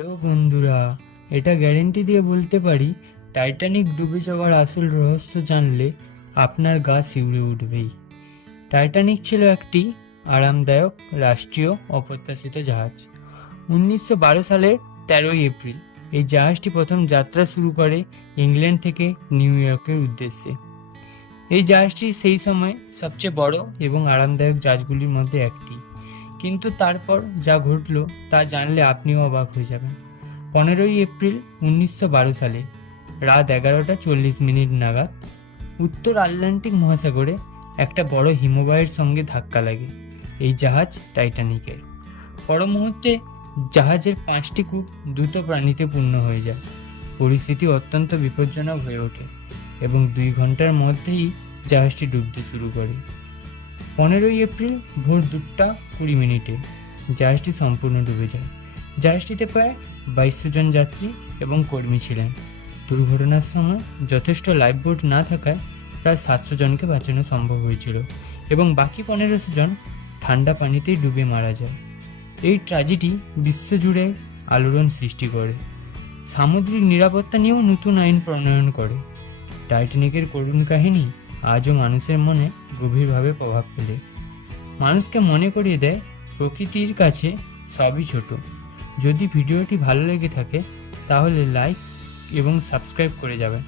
Hello বন্ধুরা, এটা guarantee দিয়ে বলতে পারি, টাইটানিক ডুবে যাওয়ার আসল রহস্য জানলে আপনার গা শিউরে উঠবেই। টাইটানিক ছিল একটি আরামদায়ক রাষ্ট্রীয় অপ্রত্যাশিত জাহাজ। উনিশশো বারো সালের তেরোই এপ্রিল এই জাহাজটি প্রথম যাত্রা শুরু করে ইংল্যান্ড থেকে নিউ ইয়র্কের উদ্দেশ্যে। এই জাহাজটি সেই সময় সবচেয়ে বড় এবং আরামদায়ক জাহাজগুলির মধ্যে একটি। কিন্তু তারপর যা ঘটলো তা জানলে আপনিও অবাক হয়ে যাবেন। পনেরোই এপ্রিল উনিশশো বারো সালে রাত এগারোটা চল্লিশ মিনিট নাগাদ উত্তর আটলান্টিক মহাসাগরে একটা বড় হিমবাহের সঙ্গে ধাক্কা লাগে। এই জাহাজ টাইটানিকের। পর মুহূর্তে জাহাজের পাঁচটি কূপ দ্রুত প্রাণীতে পূর্ণ হয়ে যায়। পরিস্থিতি অত্যন্ত বিপজ্জনক হয়ে ওঠে এবং দুই ঘণ্টার মধ্যেই জাহাজটি ডুবতে শুরু করে। পনেরোই এপ্রিল ভোর দুটা কুড়ি মিনিটে জাহাজটি সম্পূর্ণ ডুবে যায়। জাহাজটিতে প্রায় বাইশশো জন যাত্রী এবং কর্মী ছিলেন। দুর্ঘটনার সময় যথেষ্ট লাইফ বোট না থাকায় প্রায় সাতশো জনকে বাঁচানো সম্ভব হয়েছিল এবং বাকি পনেরোশো জন ঠান্ডা পানিতেই ডুবে মারা যায়। এই ট্র্যাজেডি বিশ্বজুড়ে আলোড়ন সৃষ্টি করে। সামুদ্রিক নিরাপত্তা নিয়েও নতুন আইন প্রণয়ন করে। টাইটানিকের করুণ কাহিনী আজও মানুষের মনে গভীরভাবে প্রভাব ফেলে। মানুষকে মনে করিয়ে দেয়, প্রকৃতির কাছে সবই ছোট। যদি ভিডিওটি ভালো লেগে থাকে, তাহলে লাইক এবং সাবস্ক্রাইব করে যাবেন।